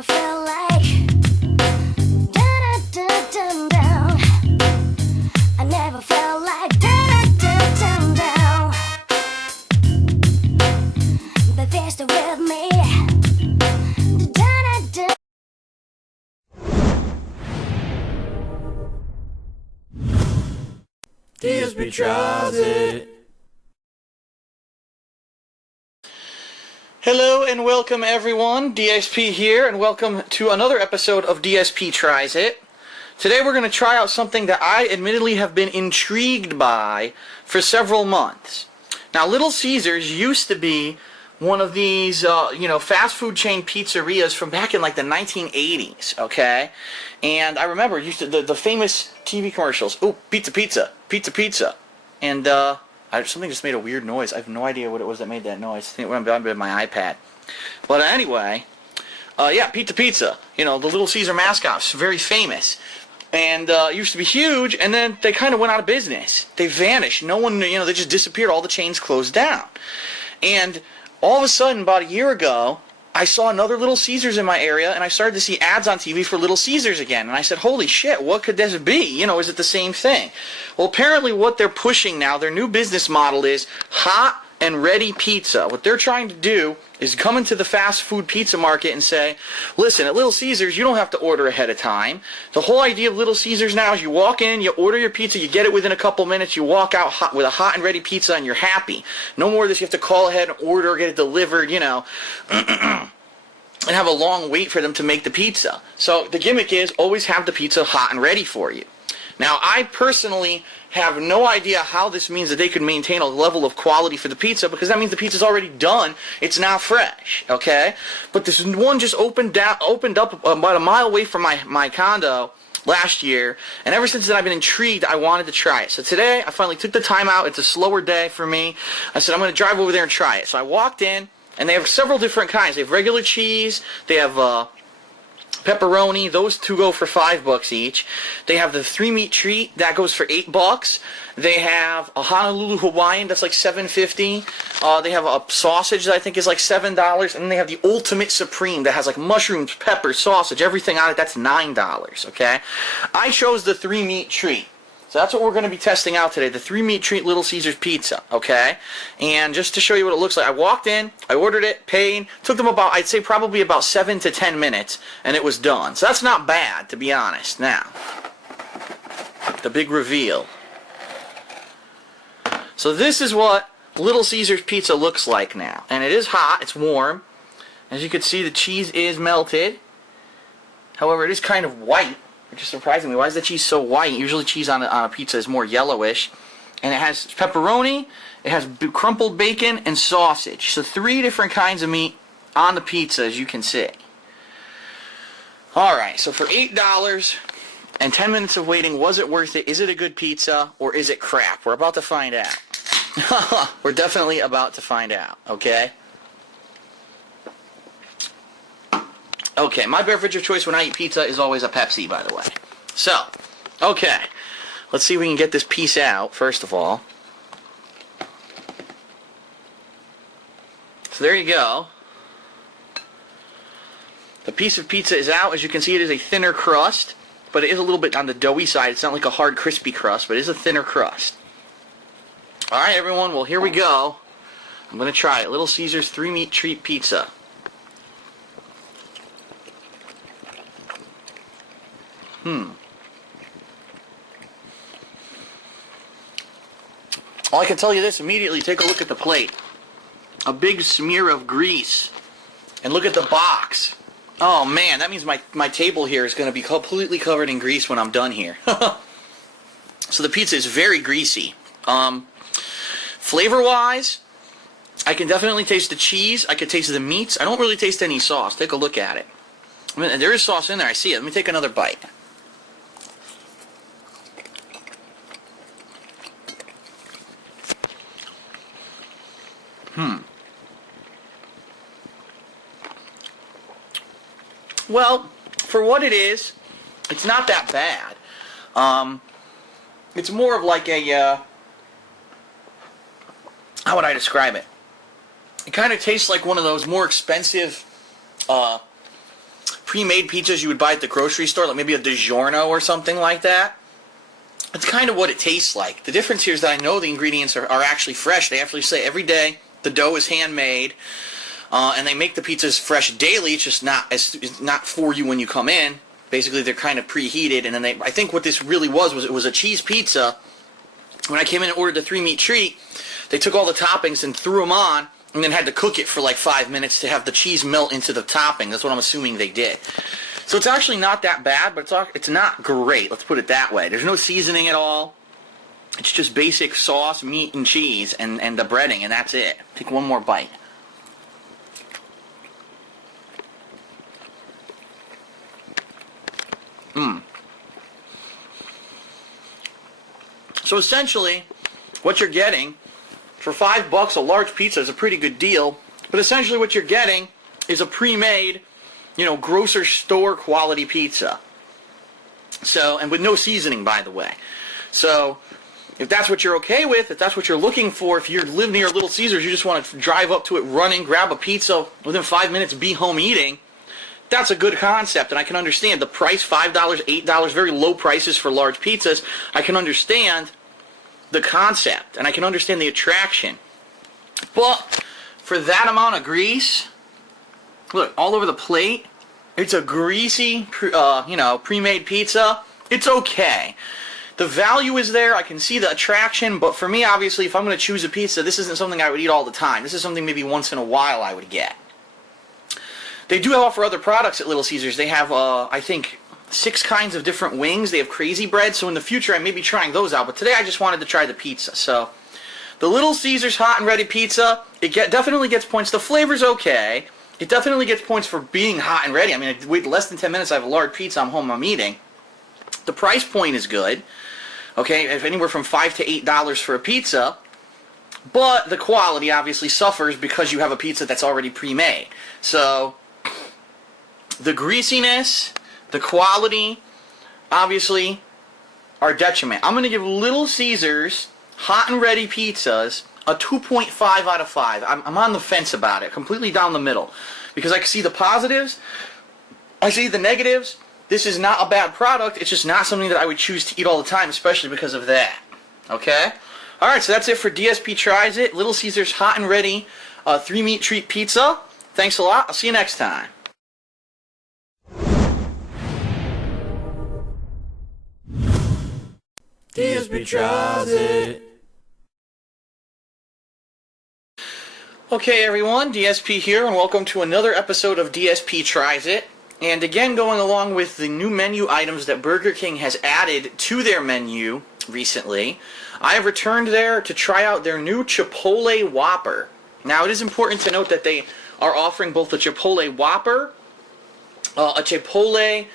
never felt like down. I never felt like down. But they're still with me. DSP tries it. Hello and welcome everyone, DSP here, and welcome to another episode of DSP Tries It. Today we're going to try out something that I admittedly have been intrigued by for several months. Now, Little Caesars used to be one of these, fast food chain pizzerias from back in like the 1980s, okay? And I remember the famous TV commercials. Ooh, pizza, pizza, pizza, pizza. And something just made a weird noise. I have no idea what it was that made that noise. I think it went on my iPad. But anyway, pizza, pizza. You know, the Little Caesar mascots, very famous. And used to be huge, and then they kind of went out of business. They vanished. No one, they just disappeared. All the chains closed down. And all of a sudden, about a year ago, I saw another Little Caesars in my area, and I started to see ads on TV for Little Caesars again. And I said, holy shit, what could this be? Is it the same thing? Well, apparently what they're pushing now, their new business model is hot and ready pizza. What they're trying to do is come into the fast food pizza market and say, listen, at Little Caesars, you don't have to order ahead of time. The whole idea of Little Caesars now is you walk in, you order your pizza, you get it within a couple minutes, you walk out hot, with a hot and ready pizza, and you're happy. No more of this, you have to call ahead and order, get it delivered, and have a long wait for them to make the pizza. So the gimmick is always have the pizza hot and ready for you. Now, I personally have no idea how this means that they could maintain a level of quality for the pizza, because that means the pizza's already done. It's now fresh, okay? But this one just opened up about a mile away from my condo last year, and ever since then I've been intrigued. I wanted to try it. So today, I finally took the time out. It's a slower day for me. I said, I'm going to drive over there and try it. So I walked in, and they have several different kinds. They have regular cheese. They have pepperoni. Those two go for $5 each. They have the 3-meat treat that goes for $8. They have a Honolulu Hawaiian that's like $7.50. They have a sausage that I think is like $7, and then they have the Ultimate Supreme that has like mushrooms, pepper, sausage, everything on it. That's $9. Okay, I chose the 3-meat treat. So that's what we're going to be testing out today, the 3-meat treat Little Caesars pizza, okay? And just to show you what it looks like, I walked in, I ordered it, paid, took them I'd say probably about 7 to 10 minutes, and it was done. So that's not bad, to be honest. Now, the big reveal. So this is what Little Caesars pizza looks like now. And it is hot, it's warm. As you can see, the cheese is melted. However, it is kind of white, which is surprising me. Why is the cheese so white? Usually cheese on a pizza is more yellowish. And it has pepperoni, it has crumpled bacon, and sausage. So 3 different kinds of meat on the pizza, as you can see. Alright, so for $8 and 10 minutes of waiting, was it worth it? Is it a good pizza, or is it crap? We're about to find out. We're definitely about to find out, okay? Okay, my beverage of choice when I eat pizza is always a Pepsi, by the way. So, okay, let's see if we can get this piece out, first of all. So there you go. The piece of pizza is out. As you can see, it is a thinner crust, but it is a little bit on the doughy side. It's not like a hard, crispy crust, but it is a thinner crust. Alright, everyone, well, here we go. I'm going to try it. Little Caesars 3-meat treat pizza. Well, I can tell you this immediately. Take a look at the plate. A big smear of grease. And look at the box. Oh man, that means my table here is going to be completely covered in grease when I'm done here. So the pizza is very greasy. Flavor-wise, I can definitely taste the cheese. I can taste the meats. I don't really taste any sauce. Take a look at it. I mean, there is sauce in there. I see it. Let me take another bite. Well, for what it is, it's not that bad. It's more of like a, how would I describe it? It kind of tastes like one of those more expensive pre-made pizzas you would buy at the grocery store, like maybe a DiGiorno or something like that. It's kind of what it tastes like. The difference here is that I know the ingredients are actually fresh. They actually say every day the dough is handmade, and they make the pizzas fresh daily. It's just it's not for you when you come in. Basically, they're kind of preheated, and then I think what this really was it was a cheese pizza. When I came in and ordered the 3-meat treat, they took all the toppings and threw them on, and then had to cook it for like 5 minutes to have the cheese melt into the topping. That's what I'm assuming they did. So it's actually not that bad, but it's not great. Let's put it that way. There's no seasoning at all. It's just basic sauce, meat, and cheese, and the breading, and that's it. Take one more bite. So essentially, what you're getting for $5, a large pizza is a pretty good deal. But essentially, what you're getting is a pre-made, grocery store quality pizza. So, and with no seasoning, by the way. So, if that's what you're okay with, if that's what you're looking for, if you live near Little Caesars, you just want to drive up to it running, grab a pizza, within 5 minutes be home eating, that's a good concept, and I can understand the price, $5, $8, very low prices for large pizzas. I can understand the concept, and I can understand the attraction. But for that amount of grease, look, all over the plate, it's a greasy, pre-made pizza. It's okay. The value is there. I can see the attraction, but for me, obviously, if I'm going to choose a pizza, this isn't something I would eat all the time. This is something maybe once in a while I would get. They do offer other products at Little Caesars. They have, I think, 6 kinds of different wings. They have crazy bread, so in the future I may be trying those out. But today I just wanted to try the pizza. So, the Little Caesars Hot and Ready Pizza, definitely gets points. The flavor's okay. It definitely gets points for being hot and ready. I mean, I wait less than 10 minutes, I have a large pizza, I'm home, I'm eating. The price point is good. Okay, if anywhere from $5 to $8 for a pizza. But the quality obviously suffers because you have a pizza that's already pre-made. So, the greasiness, the quality, obviously, are detriment. I'm going to give Little Caesars Hot and Ready Pizzas a 2.5 out of 5. I'm on the fence about it, completely down the middle. Because I can see the positives, I see the negatives. This is not a bad product, it's just not something that I would choose to eat all the time, especially because of that. Okay? Alright, so that's it for DSP Tries It. Little Caesars Hot and Ready 3-meat treat pizza. Thanks a lot. I'll see you next time. DSP Tries It. Okay everyone, DSP here, and welcome to another episode of DSP Tries It. And again, going along with the new menu items that Burger King has added to their menu recently, I have returned there to try out their new Chipotle Whopper. Now, it is important to note that they are offering both the Chipotle Whopper, a Chipotle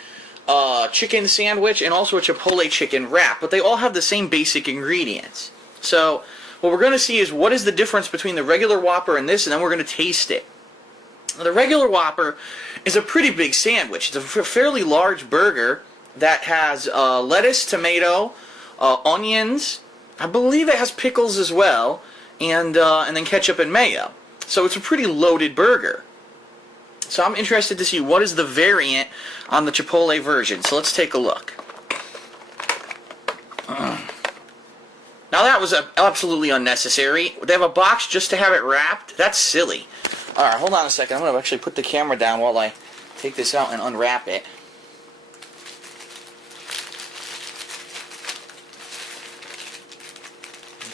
chicken sandwich, and also a Chipotle chicken wrap, but they all have the same basic ingredients. So, what we're going to see is what is the difference between the regular Whopper and this, and then we're going to taste it. Now, the regular Whopper is a pretty big sandwich. It's a fairly large burger that has lettuce, tomato, onions. I believe it has pickles as well, and then ketchup and mayo. So it's a pretty loaded burger. So I'm interested to see what is the variant on the Chipotle version. So let's take a look. Now that was absolutely unnecessary. They have a box just to have it wrapped? That's silly. Alright, hold on a second. I'm going to actually put the camera down while I take this out and unwrap it.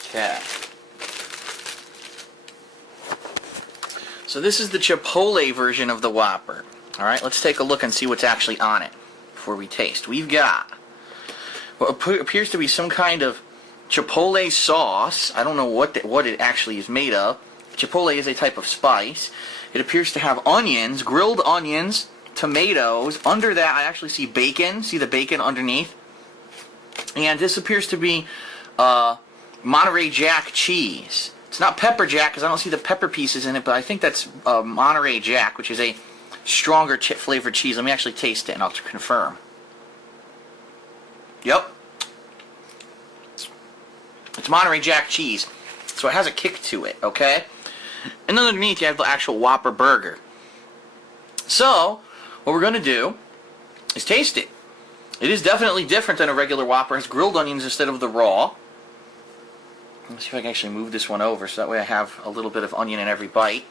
Okay. So this is the Chipotle version of the Whopper. Alright, let's take a look and see what's actually on it before we taste. We've got what appears to be some kind of Chipotle sauce. I don't know what it actually is made of. Chipotle is a type of spice. It appears to have onions, grilled onions, tomatoes. Under that I actually see bacon. See the bacon underneath? And this appears to be Monterey Jack cheese. It's not pepper jack because I don't see the pepper pieces in it, but I think that's Monterey Jack, which is a stronger flavored cheese. Let me actually taste it and I'll confirm. Yep. It's Monterey Jack cheese, so it has a kick to it, okay? And then underneath you have the actual Whopper burger. So, what we're going to do is taste it. It is definitely different than a regular Whopper. It has grilled onions instead of the raw. Let's see if I can actually move this one over so that way I have a little bit of onion in every bite.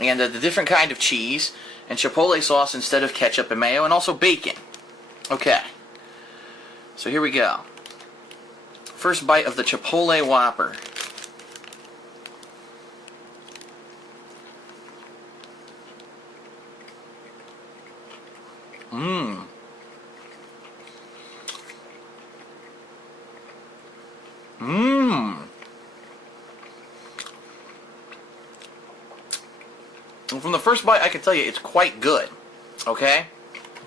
And the different kind of cheese and Chipotle sauce instead of ketchup and mayo, and also bacon. Okay. So here we go. First bite of the Chipotle Whopper. Mmm. Mmm. From the first bite, I can tell you it's quite good. Okay?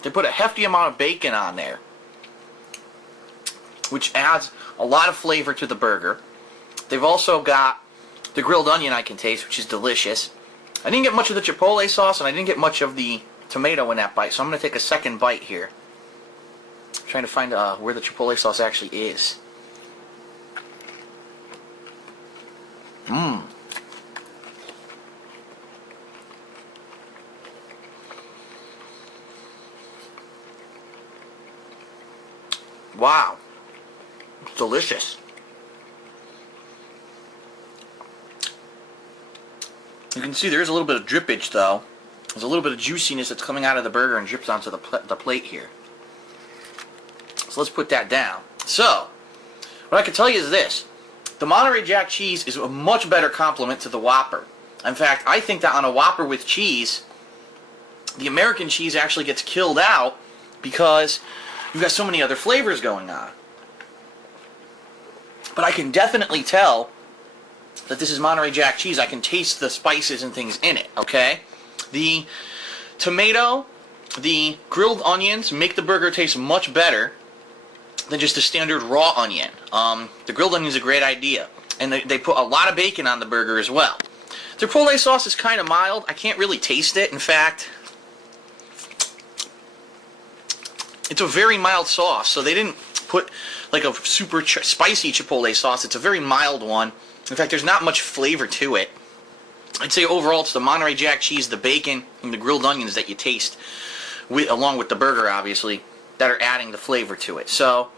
They put a hefty amount of bacon on there, which adds a lot of flavor to the burger. They've also got the grilled onion I can taste, which is delicious. I didn't get much of the Chipotle sauce, and I didn't get much of the tomato in that bite, so I'm going to take a second bite here. I'm trying to find where the Chipotle sauce actually is. Mmm. Wow. It's delicious. You can see there is a little bit of drippage, though. There's a little bit of juiciness that's coming out of the burger and drips onto the plate here. So let's put that down. So, what I can tell you is this. The Monterey Jack cheese is a much better complement to the Whopper. In fact, I think that on a Whopper with cheese, the American cheese actually gets killed out because you've got so many other flavors going on. But I can definitely tell that this is Monterey Jack cheese. I can taste the spices and things in it, okay? The tomato, the grilled onions make the burger taste much better than just a standard raw onion. The grilled onion is a great idea. And they put a lot of bacon on the burger as well. The Chipotle sauce is kind of mild. I can't really taste it. In fact, it's a very mild sauce. So they didn't put like a super spicy Chipotle sauce. It's a very mild one. In fact, there's not much flavor to it. I'd say overall it's the Monterey Jack cheese, the bacon, and the grilled onions that you taste, along with the burger, obviously, that are adding the flavor to it. So,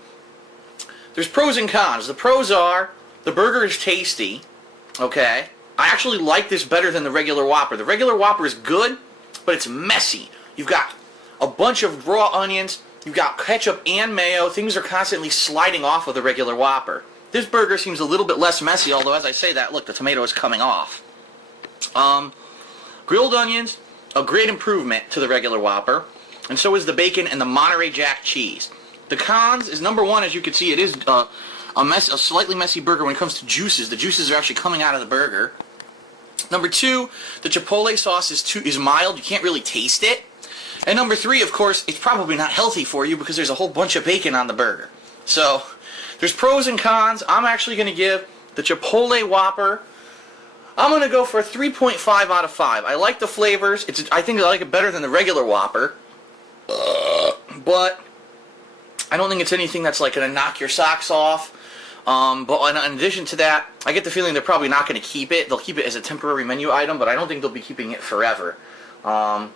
there's pros and cons. The pros are, the burger is tasty, okay? I actually like this better than the regular Whopper. The regular Whopper is good, but it's messy. You've got a bunch of raw onions, you've got ketchup and mayo, things are constantly sliding off of the regular Whopper. This burger seems a little bit less messy, although as I say that, look, the tomato is coming off. Grilled onions, a great improvement to the regular Whopper, and so is the bacon and the Monterey Jack cheese. The cons is, number one, as you can see, it is a slightly messy burger when it comes to juices. The juices are actually coming out of the burger. Number two, the Chipotle sauce is mild. You can't really taste it. And number three, of course, it's probably not healthy for you because there's a whole bunch of bacon on the burger. So, there's pros and cons. I'm actually going to give the Chipotle Whopper, I'm going to go for a 3.5 out of 5. I like the flavors. I think I like it better than the regular Whopper. But I don't think it's anything that's like going to knock your socks off. But in addition to that, I get the feeling they're probably not going to keep it. They'll keep it as a temporary menu item, but I don't think they'll be keeping it forever. I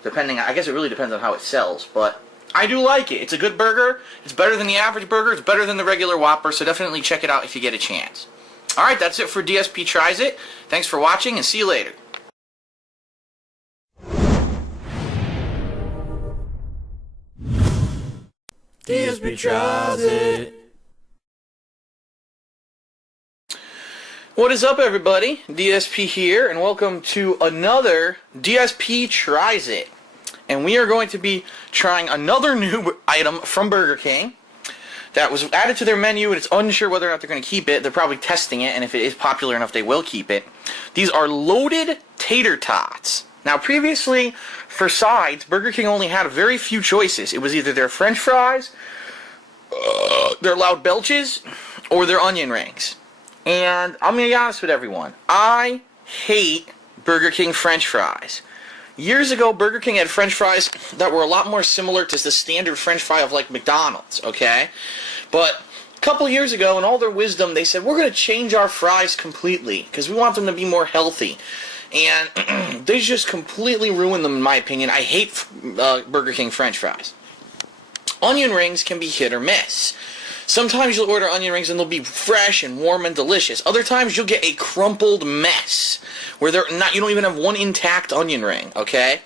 guess it really depends on how it sells. But I do like it. It's a good burger. It's better than the average burger. It's better than the regular Whopper, so definitely check it out if you get a chance. Alright, that's it for DSP Tries It. Thanks for watching, and see you later. DSP Tries It. What is up, everybody? DSP here, and welcome to another DSP Tries It. And we are going to be trying another new item from Burger King that was added to their menu, and it's unsure whether or not they're going to keep it. They're probably testing it, and if it is popular enough, they will keep it. These are loaded tater tots. Now, previously, for sides, Burger King only had very few choices. It was either their French fries, their loud belches, or their onion rings. And I'm going to be honest with everyone. I hate Burger King French fries. Years ago, Burger King had French fries that were a lot more similar to the standard French fry of like McDonald's, okay? But a couple years ago, in all their wisdom, they said, we're going to change our fries completely because we want them to be more healthy. and they just completely ruin them in my opinion. I hate Burger King French fries. Onion rings can be hit or miss. Sometimes you'll order onion rings and they'll be fresh and warm and delicious. Other times you'll get a crumpled mess where you don't even have one intact onion ring, okay?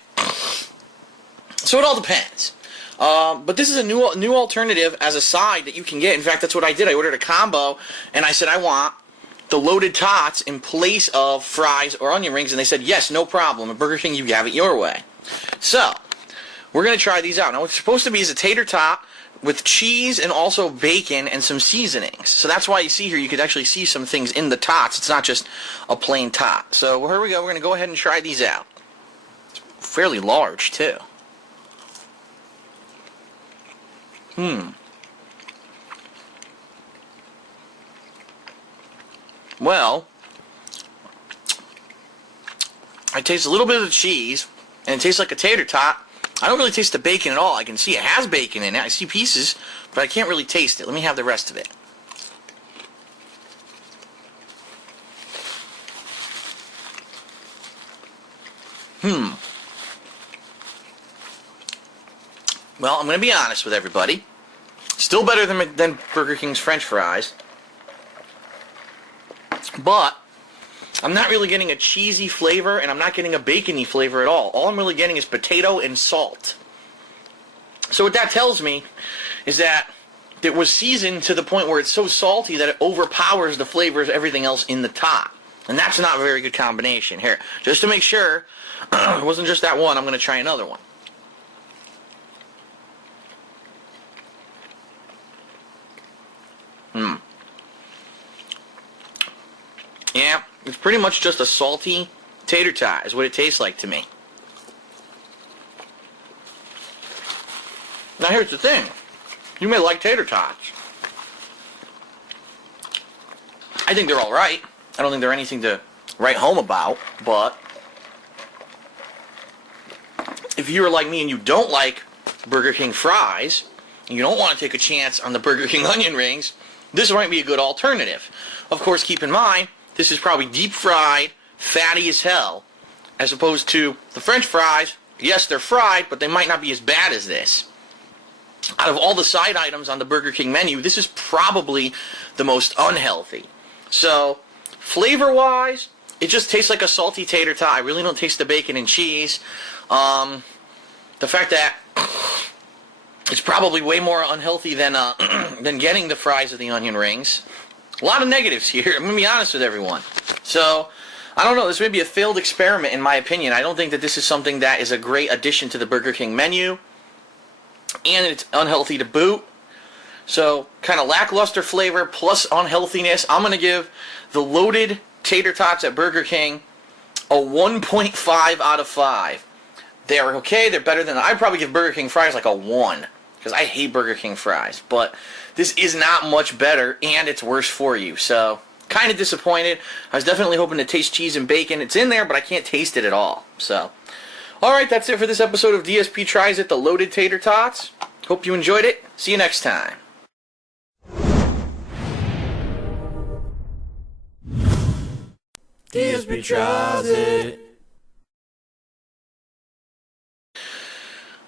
So it all depends. But this is a new alternative as a side that you can get. In fact, that's what I did. I ordered a combo, and I said I want the loaded tots in place of fries or onion rings, and they said, yes, no problem. At Burger King, you have it your way. So, we're going to try these out. Now, what's supposed to be is a tater tot with cheese and also bacon and some seasonings. So that's why you see here, you could actually see some things in the tots. It's not just a plain tot. So here we go. We're going to go ahead and try these out. It's fairly large, too. Well, I taste a little bit of the cheese, and it tastes like a tater tot. I don't really taste the bacon at all. I can see it has bacon in it. I see pieces, but I can't really taste it. Let me have the rest of it. Well, I'm going to be honest with everybody. Still better than Burger King's French fries. But I'm not really getting a cheesy flavor, and I'm not getting a bacony flavor at all. All I'm really getting is potato and salt. So what that tells me is that it was seasoned to the point where it's so salty that it overpowers the flavors of everything else in the tot. And that's not a very good combination. Here, just to make sure it wasn't just that one, I'm going to try another one. Yeah, it's pretty much just a salty tater tot is what it tastes like to me. Now here's the thing. You may like tater tots. I think they're alright. I don't think they're anything to write home about, but if you're like me and you don't like Burger King fries, and you don't want to take a chance on the Burger King onion rings, this might be a good alternative. Of course, keep in mind, this is probably deep fried, fatty as hell, as opposed to the French fries. Yes, they're fried, but they might not be as bad as this. Out of all the side items on the Burger King menu, this is probably the most unhealthy. So, flavor-wise, it just tastes like a salty tater tot. I really don't taste the bacon and cheese. The fact that it's probably way more unhealthy than getting the fries or the onion rings. A lot of negatives here. I'm going to be honest with everyone. So, I don't know. This may be a failed experiment in my opinion. I don't think that this is something that is a great addition to the Burger King menu. And it's unhealthy to boot. So, kind of lackluster flavor plus unhealthiness. I'm going to give the loaded tater tots at Burger King a 1.5 out of 5. They're okay. They're better than... I'd probably give Burger King fries like a 1. Because I hate Burger King fries. But this is not much better, and it's worse for you. So, kind of disappointed. I was definitely hoping to taste cheese and bacon. It's in there, but I can't taste it at all. So, alright, that's it for this episode of DSP Tries It, the loaded tater tots. Hope you enjoyed it. See you next time. DSP Tries It.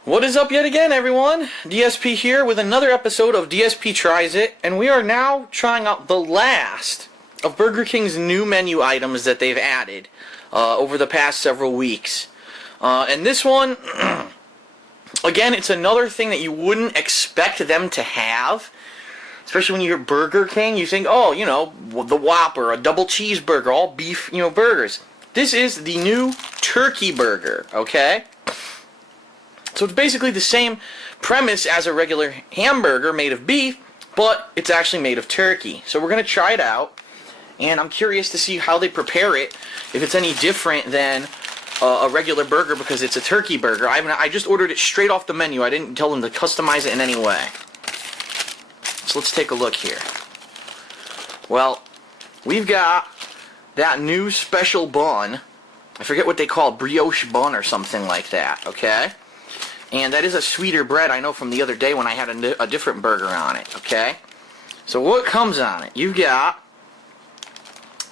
What is up yet again, everyone? DSP here with another episode of DSP Tries It, and we are now trying out the last of Burger King's new menu items that they've added over the past several weeks. And this one, again, it's another thing that you wouldn't expect them to have. Especially when you hear Burger King, you think, oh, you know, the Whopper, a double cheeseburger, all beef, you know, burgers. This is the new turkey burger, okay? So it's basically the same premise as a regular hamburger made of beef, but it's actually made of turkey. So we're going to try it out, and I'm curious to see how they prepare it, if it's any different than a regular burger, because it's a turkey burger. I just ordered it straight off the menu. I didn't tell them to customize it in any way. So let's take a look here. Well, we've got that new special bun. I forget what they call it, brioche bun or something like that, okay? And that is a sweeter bread, I know from the other day when I had a different burger on it, okay? So what comes on it? You've got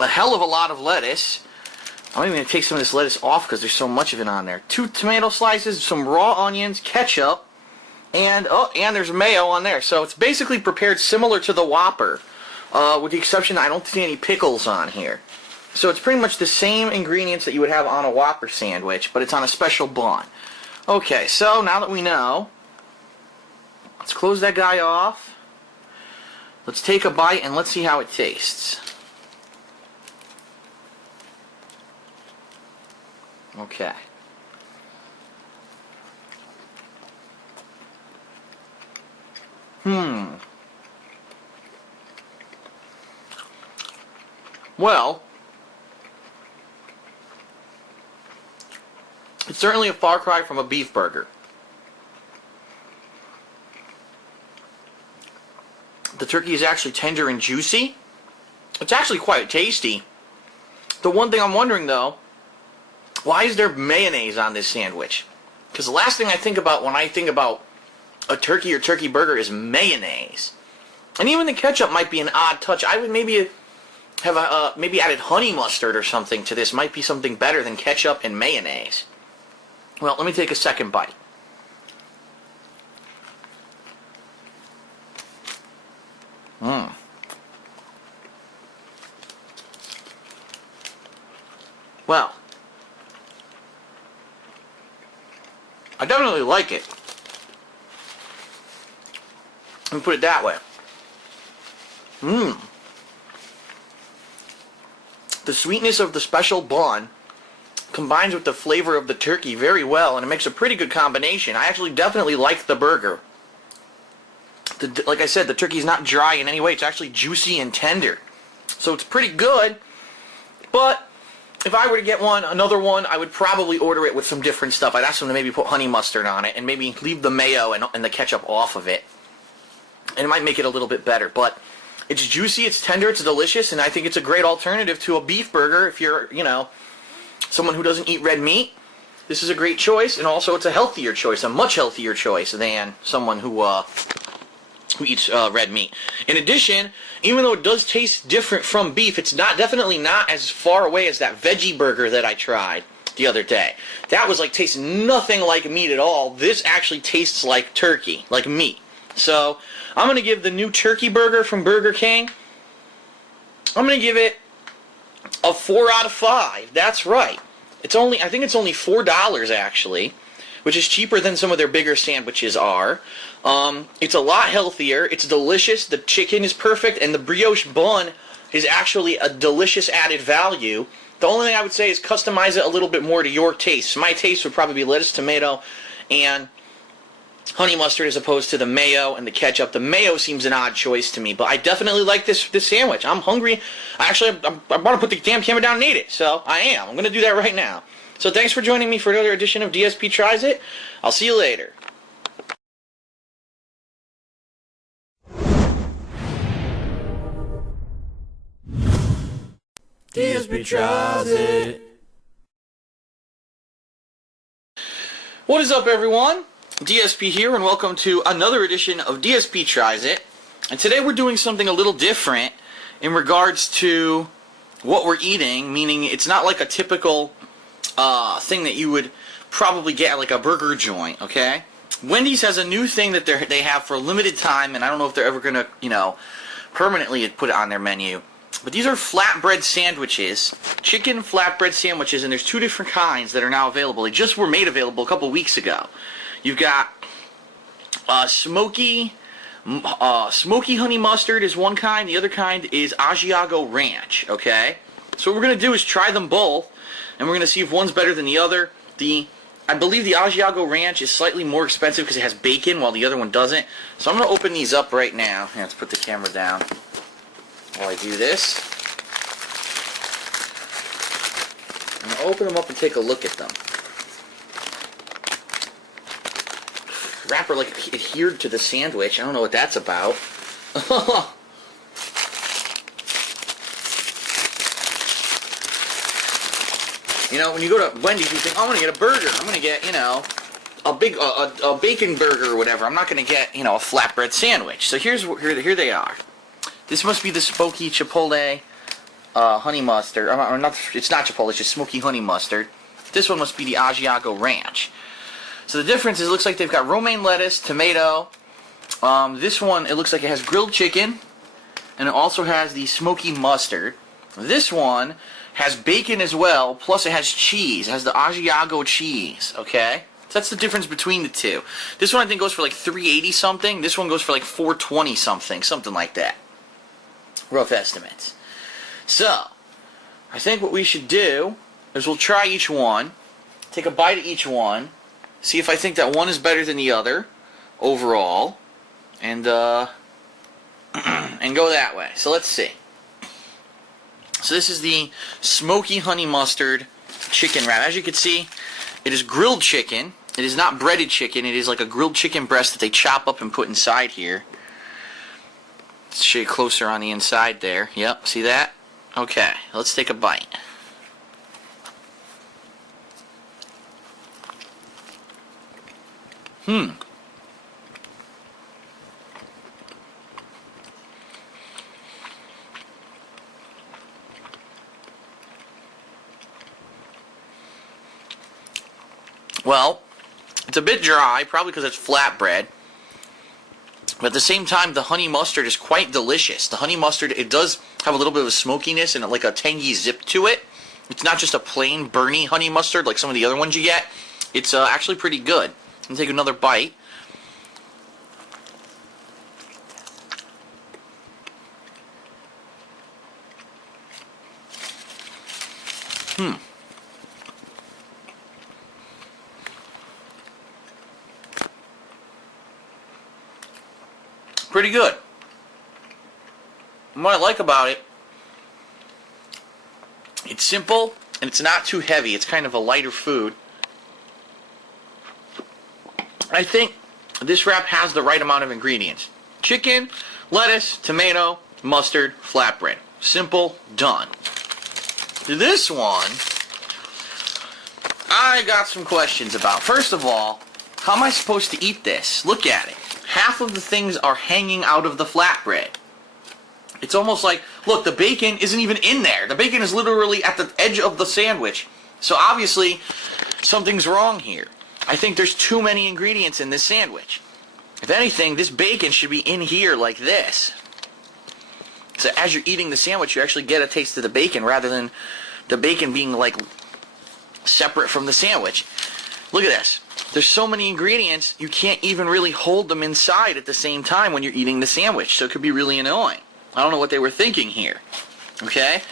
a hell of a lot of lettuce. I'm even going to take some of this lettuce off because there's so much of it on there. 2 tomato slices, some raw onions, ketchup, and there's mayo on there. So it's basically prepared similar to the Whopper, with the exception I don't see any pickles on here. So it's pretty much the same ingredients that you would have on a Whopper sandwich, but it's on a special bun. Okay, so now that we know, let's close that guy off. Let's take a bite and let's see how it tastes. Okay. Well, it's certainly a far cry from a beef burger. The turkey is actually tender and juicy. It's actually quite tasty. The one thing I'm wondering though, why is there mayonnaise on this sandwich? Because the last thing I think about when I think about a turkey or turkey burger is mayonnaise. And even the ketchup might be an odd touch. I would maybe have maybe added honey mustard or something to this. Might be something better than ketchup and mayonnaise. Well, let me take a second bite. Well, I definitely like it. Let me put it that way. The sweetness of the special bun combines with the flavor of the turkey very well, and it makes a pretty good combination. I actually definitely like the burger. Like I said, the turkey's not dry in any way. It's actually juicy and tender. So it's pretty good, but if I were to get another one, I would probably order it with some different stuff. I'd ask them to maybe put honey mustard on it and maybe leave the mayo and the ketchup off of it. And it might make it a little bit better, but it's juicy, it's tender, it's delicious, and I think it's a great alternative to a beef burger if you're, someone who doesn't eat red meat. This is a great choice, and also it's a healthier choice, a much healthier choice than someone who eats red meat. In addition, even though it does taste different from beef, it's definitely not as far away as that veggie burger that I tried the other day. That was tastes nothing like meat at all. This actually tastes like turkey, like meat. So I'm going to give the new turkey burger from Burger King, I'm going to give it a 4 out of 5. That's right. I think it's only $4 actually, which is cheaper than some of their bigger sandwiches are. It's a lot healthier. It's delicious. The chicken is perfect, and the brioche bun is actually a delicious added value. The only thing I would say is customize it a little bit more to your taste. My taste would probably be lettuce, tomato, and honey mustard as opposed to the mayo and the ketchup. The mayo seems an odd choice to me, but I definitely like this sandwich. I'm hungry. I want to put the damn camera down and eat it, so I am. I'm going to do that right now. So thanks for joining me for another edition of DSP Tries It. I'll see you later. DSP Tries It. What is up, everyone? DSP here, and welcome to another edition of DSP Tries It. And today we're doing something a little different in regards to what we're eating, meaning it's not like a typical thing that you would probably get at like a burger joint, okay? Wendy's has a new thing that they have for a limited time, and I don't know if they're ever going to, permanently put it on their menu. But these are flatbread sandwiches, chicken flatbread sandwiches, and there's 2 different kinds that are now available. They just were made available a couple weeks ago. You've got smoky honey mustard is one kind. The other kind is Asiago Ranch, okay? So what we're going to do is try them both, and we're going to see if one's better than the other. I believe the Asiago Ranch is slightly more expensive because it has bacon while the other one doesn't. So I'm going to open these up right now. Let's put the camera down while I do this. I'm going to open them up and take a look at them. Wrapper adhered to the sandwich. I don't know what that's about. When you go to Wendy's, you think, oh, I'm going to get a burger. I'm going to get, a bacon burger or whatever. I'm not going to get, a flatbread sandwich. So here they are. This must be the smoky Chipotle honey mustard. Or not, it's not Chipotle, it's just smoky honey mustard. This one must be the Asiago Ranch. So the difference is it looks like they've got romaine lettuce, tomato. This one, it looks like it has grilled chicken, and it also has the smoky mustard. This one has bacon as well, plus it has cheese. It has the Asiago cheese, okay? So that's the difference between the two. This one I think goes for like $3.80 something. This one goes for like $4.20 something, something like that. Rough estimates. So, I think what we should do is we'll try each one, take a bite of each one, see if I think that one is better than the other overall, and and go that way. So let's see. So this is the smoky honey mustard chicken wrap. As you can see, it is grilled chicken. It is not breaded chicken. It is like a grilled chicken breast that they chop up and put inside here. Let's show you closer on the inside there. Yep, see that? Okay, let's take a bite. Well, it's a bit dry, probably because it's flatbread. But at the same time, the honey mustard is quite delicious. The honey mustard, it does have a little bit of a smokiness and like a tangy zip to it. It's not just a plain burny honey mustard like some of the other ones you get. It's actually pretty good. I'm going to take another bite. Pretty good. And what I like about it, it's simple and it's not too heavy. It's kind of a lighter food. I think this wrap has the right amount of ingredients. Chicken, lettuce, tomato, mustard, flatbread. Simple, done. This one, I got some questions about. First of all, how am I supposed to eat this? Look at it. Half of the things are hanging out of the flatbread. It's almost like, look, the bacon isn't even in there. The bacon is literally at the edge of the sandwich. So obviously, something's wrong here. I think there's too many ingredients in this sandwich. If anything, this bacon should be in here like this. So as you're eating the sandwich, you actually get a taste of the bacon rather than the bacon being like separate from the sandwich. Look at this. There's so many ingredients, you can't even really hold them inside at the same time when you're eating the sandwich. So it could be really annoying. I don't know what they were thinking here. Okay?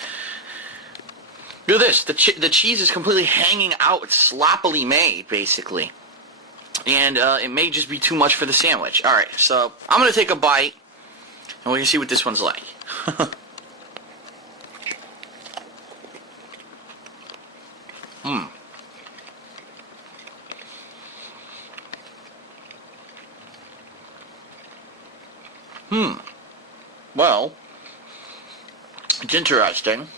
Look at this. The cheese is completely hanging out. It's sloppily made, basically. And it may just be too much for the sandwich. Alright, so I'm going to take a bite, and we can see what this one's like. Well, it's interesting.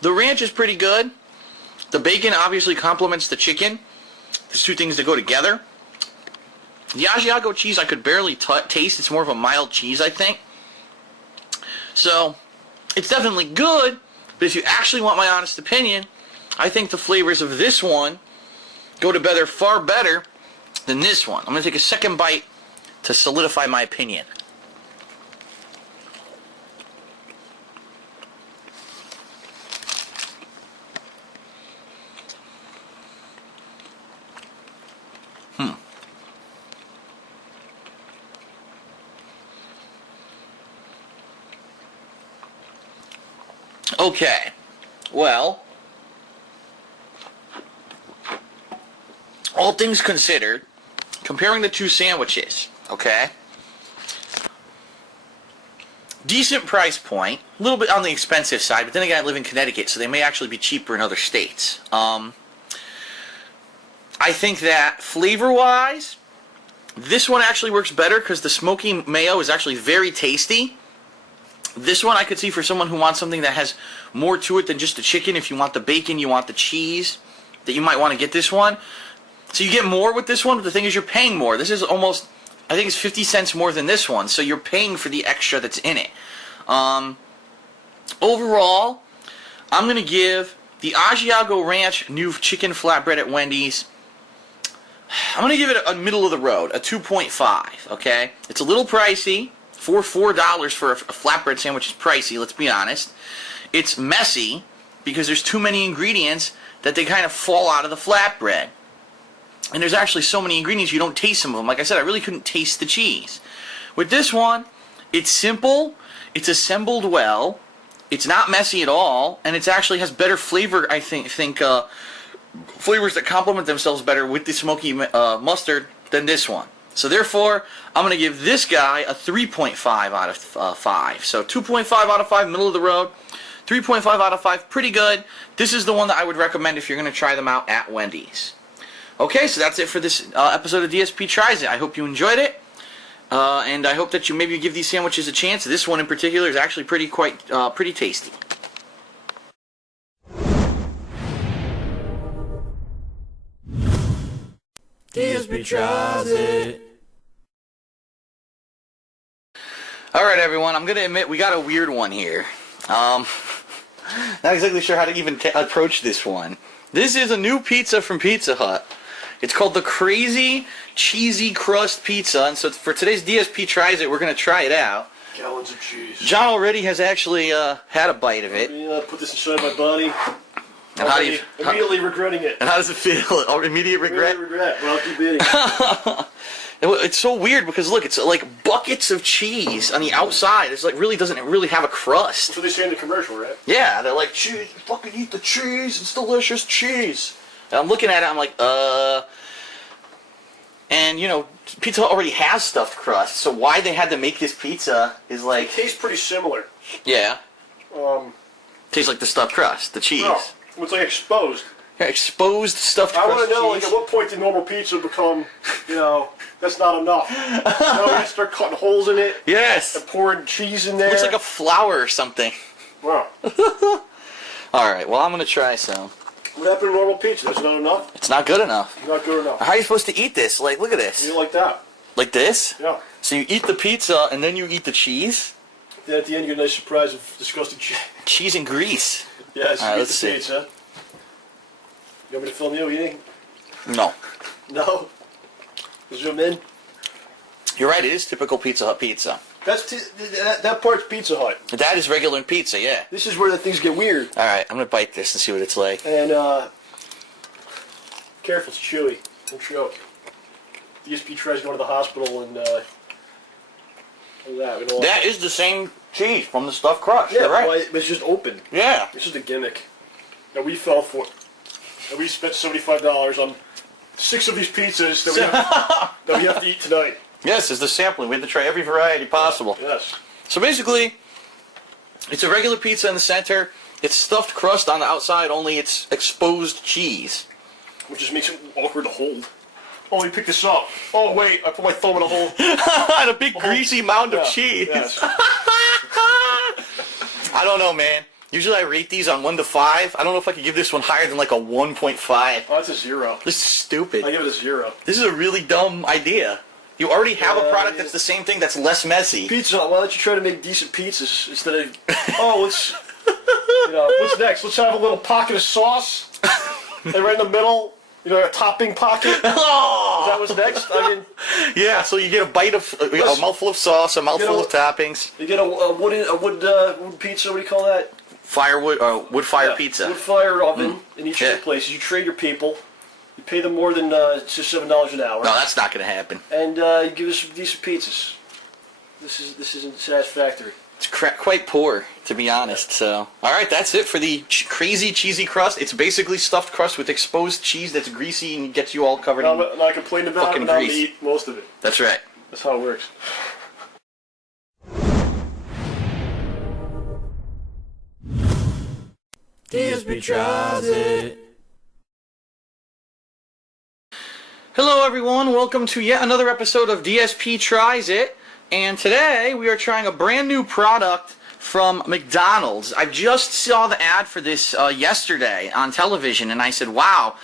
The ranch is pretty good. The bacon obviously complements the chicken. There's two things that go together. The Asiago cheese I could barely taste. It's more of a mild cheese, I think. So, it's definitely good, but if you actually want my honest opinion, I think the flavors of this one go together far better than this one. I'm going to take a second bite to solidify my opinion. Okay, well, all things considered, comparing the two sandwiches, okay, decent price point, a little bit on the expensive side, but then again I live in Connecticut, so they may actually be cheaper in other states. I think that flavor-wise, this one actually works better because the smoky mayo is actually very tasty. This one I could see for someone who wants something that has more to it than just the chicken. If you want the bacon, you want the cheese, that you might want to get this one. So you get more with this one, but the thing is you're paying more. This is almost I think it's 50 cents more than this one, so you're paying for the extra that's in it. Overall, I'm going to give the Asiago Ranch new chicken flatbread at Wendy's, I'm going to give it a middle of the road, a 2.5, okay? It's a little pricey. $4 for a flatbread sandwich is pricey, let's be honest. It's messy because there's too many ingredients that they kind of fall out of the flatbread. And there's actually so many ingredients you don't taste some of them. Like I said, I really couldn't taste the cheese. With this one, it's simple, it's assembled well, it's not messy at all, and it actually has better flavor, I think flavors that complement themselves better with the smoky mustard than this one. So therefore, I'm going to give this guy a 3.5 out of 5. So 2.5 out of 5, middle of the road. 3.5 out of 5, pretty good. This is the one that I would recommend if you're going to try them out at Wendy's. Okay, so that's it for this episode of DSP Tries It. I hope you enjoyed it. And I hope that you maybe give these sandwiches a chance. This one in particular is actually pretty tasty. DSP Tries It. Alright everyone, I'm going to admit we got a weird one here. Not exactly sure how to even approach this one. This is a new pizza from Pizza Hut. It's called the Crazy Cheesy Crust Pizza, and so for today's DSP Tries It, we're going to try it out. Gallons of cheese. John already has actually had a bite of it. Put this inside my body. And Immediately regretting it. And how does it feel? Immediate regret? Immediate regret, but I'll keep eating. It's so weird because look, it's like buckets of cheese on the outside. It's like doesn't really have a crust. That's what they say in the commercial, right? Yeah, they're like, cheese, fucking eat the cheese, it's delicious cheese. And I'm looking at it, I'm like, and you know, Pizza Hut already has stuffed crust, so why they had to make this pizza is like... It tastes pretty similar. Yeah. Tastes like the stuffed crust, the cheese. No, it's like exposed. Yeah, exposed stuffed crust I want to know, cheese. like, at what point did normal pizza become, that's not enough. You start cutting holes in it. Yes. And pouring cheese in there. Looks like a flower or something. Wow. Alright, well I'm going to try some. What happened to normal pizza? That's not enough? It's not good enough. Not good enough. How are you supposed to eat this? Like, look at this. You like that? Like this? Yeah. So you eat the pizza and then you eat the cheese? Then at the end you get a nice surprise of disgusting cheese. Cheese and grease. Yes, Alright, you let's eat the see. pizza. You want me to film you eating? No. No? Zoom in? You're right, it is typical Pizza Hut pizza. That part's Pizza Hut. That is regular pizza, yeah. This is where the things get weird. Alright, I'm going to bite this and see what it's like. And, careful, it's chewy. Don't choke. DSP tries going to the hospital and, That is the same cheese from the stuffed crust. Yeah, You're right. well, it's just open. Yeah. It's just a gimmick. Now, we fell for it. And we spent $75 on 6 of these pizzas that we have to eat tonight. Yes, it's the sampling. We had to try every variety possible. Yes. So basically, it's a regular pizza in the center. It's stuffed crust on the outside, only it's exposed cheese. Which just makes it awkward to hold. Oh, let me pick this up. Oh, wait, I put my thumb in a hole. And a big greasy mound of cheese. Yes. I don't know, man. Usually I rate these on 1 to 5. I don't know if I could give this one higher than like a 1.5. Oh, that's a 0. This is stupid. I give it a 0. This is a really dumb idea. You already have a product that's the same thing that's less messy. Pizza, why don't you try to make decent pizzas instead of, what's next? Let's have a little pocket of sauce. And right in the middle, a topping pocket. Oh! Is that what's next? I mean, yeah, so you get a bite of, a mouthful of sauce, a mouthful of toppings. You get a wood pizza, what do you call that? Firewood, wood fire pizza. Wood fire oven in each of the places. You trade your people. You pay them more than just $7 an hour. No, that's not going to happen. And you give us some decent pizzas. This isn't satisfactory. It's quite poor, to be honest. So, all right, that's it for the crazy cheesy crust. It's basically stuffed crust with exposed cheese that's greasy and gets you all covered in I'm not complaining about fucking it, but I'm grease. going to eat most of it. That's right. That's how it works. DSP Tries It. Hello, everyone. Welcome to yet another episode of DSP Tries It. And today we are trying a brand new product from McDonald's. I just saw the ad for this yesterday on television, and I said, wow,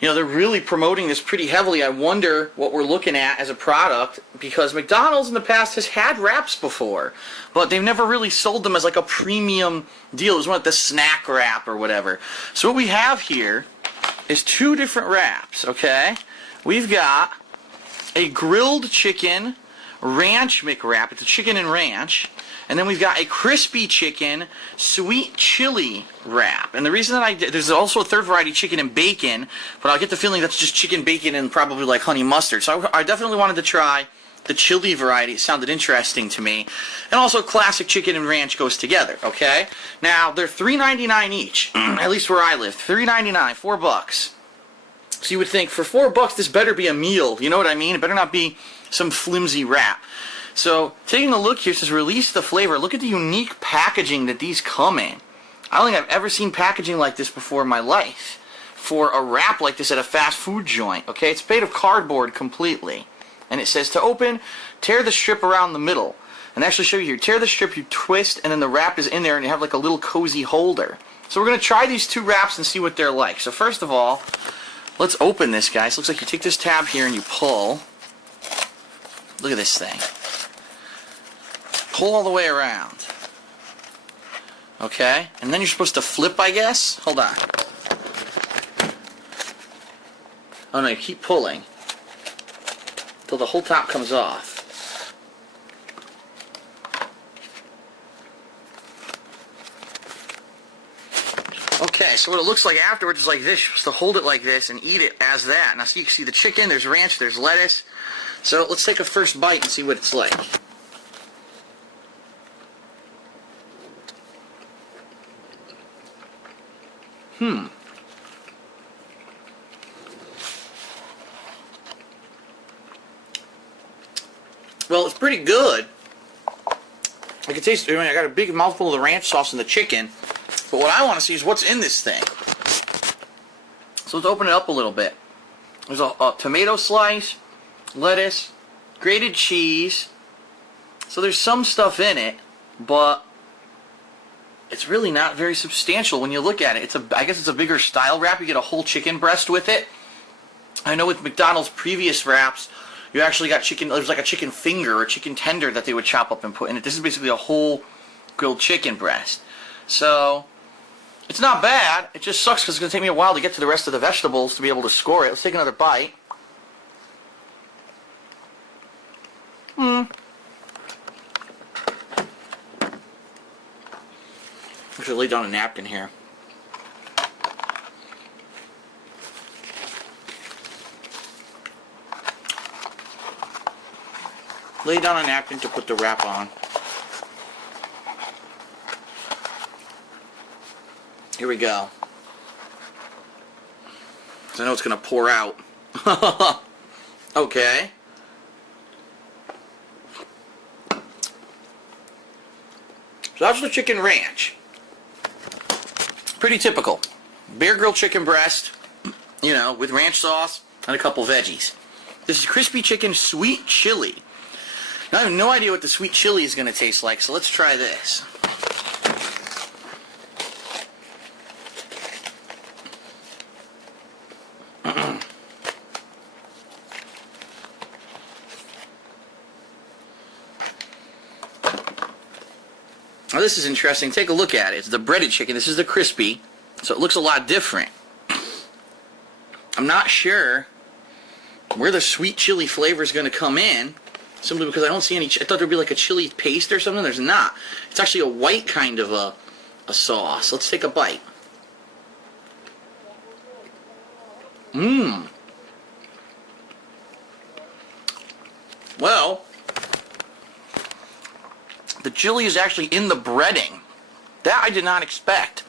You know, they're really promoting this pretty heavily. I wonder what we're looking at as a product, because McDonald's in the past has had wraps before, but they've never really sold them as like a premium deal. It was one like the snack wrap or whatever. So what we have here is two different wraps, okay? We've got a grilled chicken ranch McWrap. It's a chicken and ranch. And then we've got a crispy chicken sweet chili wrap. And the reason that there's also a third variety, chicken and bacon, but I get the feeling that's just chicken, bacon, and probably like honey mustard. So I definitely wanted to try the chili variety. It sounded interesting to me. And also classic chicken and ranch goes together, okay? Now, they're $3.99 each, at least where I live. $3.99, $4. So you would think, for $4, this better be a meal. You know what I mean? It better not be some flimsy wrap. So, taking a look here, it says release the flavor. Look at the unique packaging that these come in. I don't think I've ever seen packaging like this before in my life for a wrap like this at a fast food joint. Okay, it's made of cardboard completely. And it says to open, tear the strip around the middle. And actually show you here, tear the strip, you twist, and then the wrap is in there, and you have like a little cozy holder. So we're going to try these two wraps and see what they're like. So first of all, let's open this, guys. Looks like you take this tab here and you pull. Look at this thing. Pull all the way around. Okay? And then you're supposed to flip, I guess? Hold on. Oh no, you keep pulling till the whole top comes off. Okay, so what it looks like afterwards is like this. You're supposed to hold it like this and eat it as that. Now, so you can see the chicken, there's ranch, there's lettuce. So let's take a first bite and see what it's like. Well, it's pretty good. I can taste. I mean, I got a big mouthful of the ranch sauce and the chicken, but what I want to see is what's in this thing. So let's open it up a little bit. There's a tomato slice, lettuce, grated cheese. So there's some stuff in it, but it's really not very substantial when you look at it. I guess it's a bigger style wrap. You get a whole chicken breast with it. I know with McDonald's previous wraps, you actually got chicken. There's like a chicken finger or a chicken tender that they would chop up and put in it. This is basically a whole grilled chicken breast. So it's not bad. It just sucks because it's going to take me a while to get to the rest of the vegetables to be able to score it. Let's take another bite. I should lay down a napkin here. Lay down a napkin to put the wrap on. Here we go. So I know it's going to pour out. Okay. So that's the chicken ranch. Pretty typical. Bare grilled chicken breast, you know, with ranch sauce and a couple veggies. This is crispy chicken sweet chili. Now, I have no idea what the sweet chili is going to taste like, so let's try this. Now this is interesting. Take a look at it. It's the breaded chicken. This is the crispy, so it looks a lot different. I'm not sure where the sweet chili flavor is going to come in, simply because I don't see any. I thought there'd be like a chili paste or something. There's not. It's actually a white kind of a sauce. Let's take a bite. Well, the chili is actually in the breading. That I did not expect.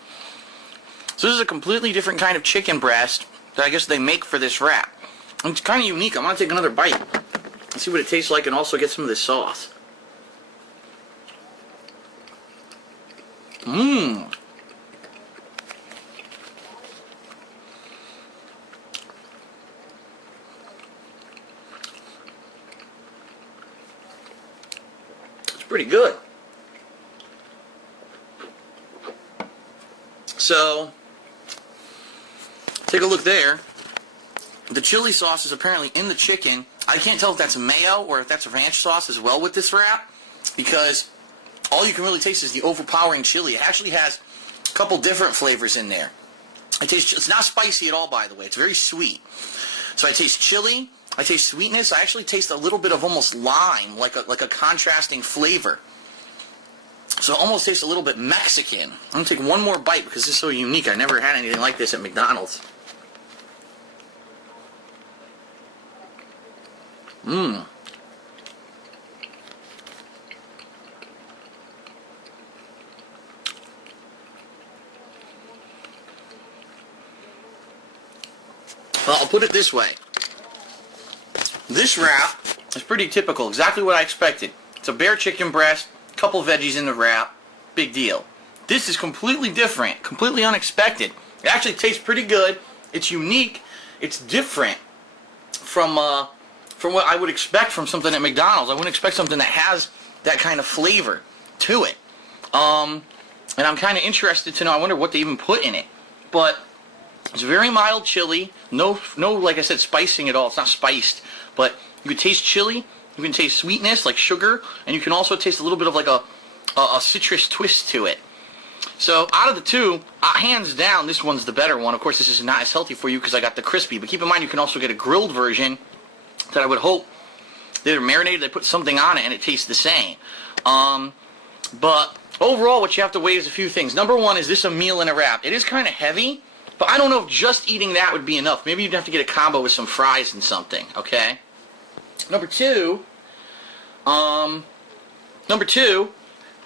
So this is a completely different kind of chicken breast that I guess they make for this wrap. And it's kind of unique. I want to take another bite and see what it tastes like and also get some of this sauce. It's pretty good. So, take a look there. the chili sauce is apparently in the chicken. I can't tell if that's mayo or if that's ranch sauce as well with this wrap, because all you can really taste is the overpowering chili. It actually has a couple different flavors in there. It's not spicy at all, by the way. It's very sweet. So I taste chili. I taste sweetness. I actually taste a little bit of almost lime, like a contrasting flavor. So it almost tastes a little bit Mexican. I'm going to take one more bite because this is so unique. I never had anything like this at McDonald's. Mmm. Well, I'll put it this way. This wrap is pretty typical, exactly what I expected. It's a bare chicken breast, a couple veggies in the wrap, big deal. This is completely different, completely unexpected. It actually tastes pretty good. It's unique. It's different from what I would expect from something at McDonald's. I wouldn't expect something that has that kind of flavor to it. And I'm kind of interested to know, I wonder what they even put in it. But it's very mild chili, no, like I said, spicing at all. It's not spiced, but you can taste chili, you can taste sweetness, like sugar, and you can also taste a little bit of like a citrus twist to it. So out of the two, hands down, this one's the better one. Of course, this is not as healthy for you because I got the crispy, but keep in mind you can also get a grilled version that I would hope they're marinated, they put something on it, and it tastes the same. But overall, what you have to weigh is a few things. Number one, is this a meal in a wrap? It is kind of heavy. But I don't know if just eating that would be enough. Maybe you'd have to get a combo with some fries and something, okay? Number two, the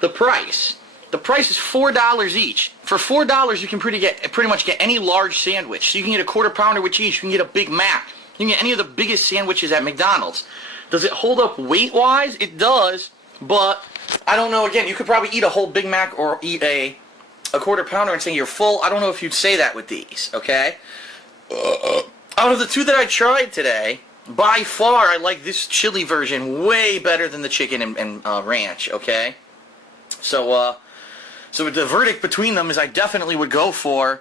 price. The price is $4 each. For $4, you can pretty much get any large sandwich. So you can get a quarter pounder with cheese. You can get a Big Mac. You can get any of the biggest sandwiches at McDonald's. Does it hold up weight-wise? It does, but I don't know. Again, you could probably eat a whole Big Mac or eat a quarter pounder and say you're full. I don't know if you'd say that with these, okay? Out of the two that I tried today, by far I like this chili version way better than the chicken and ranch, okay? So the verdict between them is I definitely would go for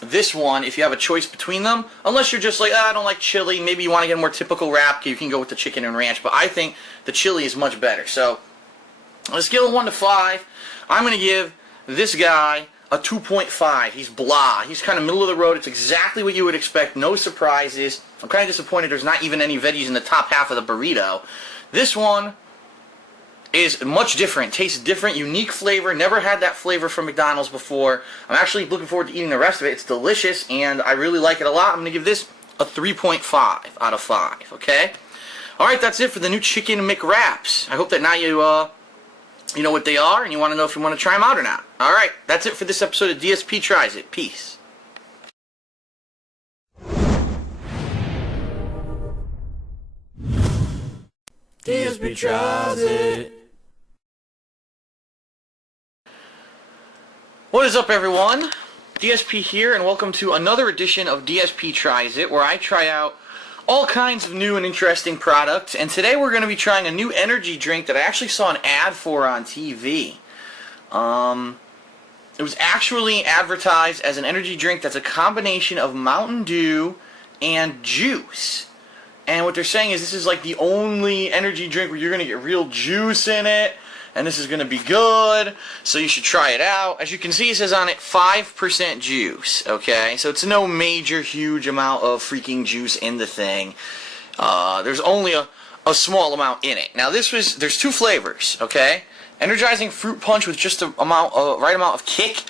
this one if you have a choice between them. Unless you're just like, I don't like chili, maybe you want to get a more typical wrap, you can go with the chicken and ranch, but I think the chili is much better. So, on a scale of 1 to 5, I'm going to give this guy a 2.5. He's blah. He's kind of middle of the road. It's exactly what you would expect. No surprises. I'm kind of disappointed there's not even any veggies in the top half of the burrito. This one is much different. Tastes different. Unique flavor. Never had that flavor from McDonald's before. I'm actually looking forward to eating the rest of it. It's delicious, and I really like it a lot. I'm going to give this a 3.5 out of 5. Okay? Alright, that's it for the new Chicken McWraps. I hope that now you know what they are, and you want to know if you want to try them out or not. Alright, that's it for this episode of DSP Tries It. Peace. DSP tries it. What is up, everyone? DSP here, and welcome to another edition of DSP Tries It, where I try out all kinds of new and interesting products. And today we're going to be trying a new energy drink that I actually saw an ad for on TV. It was actually advertised as an energy drink that's a combination of Mountain Dew and juice. And what they're saying is this is like the only energy drink where you're going to get real juice in it, and this is going to be good, so you should try it out. As you can see, it says on it 5% juice, okay? So it's no major, huge amount of freaking juice in the thing. There's only a small amount in it. Now, there's two flavors, okay? Energizing fruit punch with just the right amount of kick,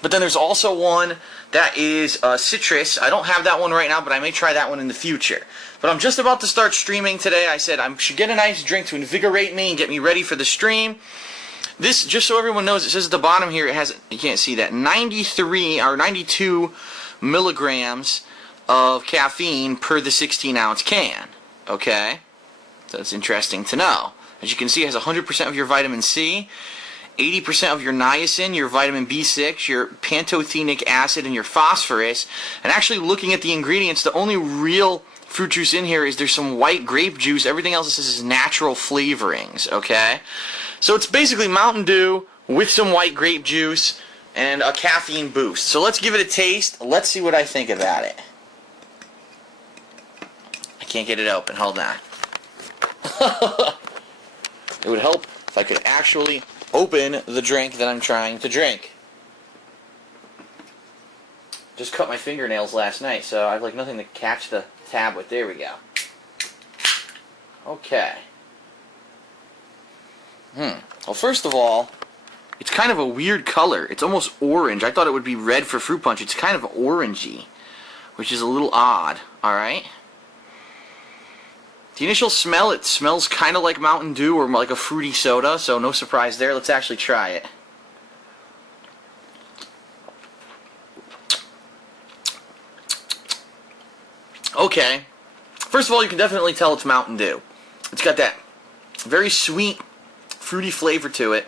but then there's also one that is citrus. I don't have that one right now, but I may try that one in the future. But I'm just about to start streaming today. I said I should get a nice drink to invigorate me and get me ready for the stream. This, just so everyone knows, it says at the bottom here, it has, you can't see that, 93 or 92 milligrams of caffeine per the 16-ounce can. Okay? So that's interesting to know. As you can see, it has 100% of your vitamin C, 80% of your niacin, your vitamin B6, your pantothenic acid, and your phosphorus. And actually looking at the ingredients, the only real fruit juice in here is there's some white grape juice. Everything else is natural flavorings, okay? So it's basically Mountain Dew with some white grape juice and a caffeine boost. So let's give it a taste. Let's see what I think about it. can't get it open. Hold on. It would help if I could actually open the drink that I'm trying to drink. Just cut my fingernails last night, so I have like nothing to catch the tab with. There we go. Okay. Well, first of all, it's kind of a weird color. It's almost orange. I thought it would be red for fruit punch. It's kind of orangey, which is a little odd. Alright? The initial smell, it smells kind of like Mountain Dew or like a fruity soda, so no surprise there. Let's actually try it. Okay. First of all, you can definitely tell it's Mountain Dew. It's got that very sweet, fruity flavor to it.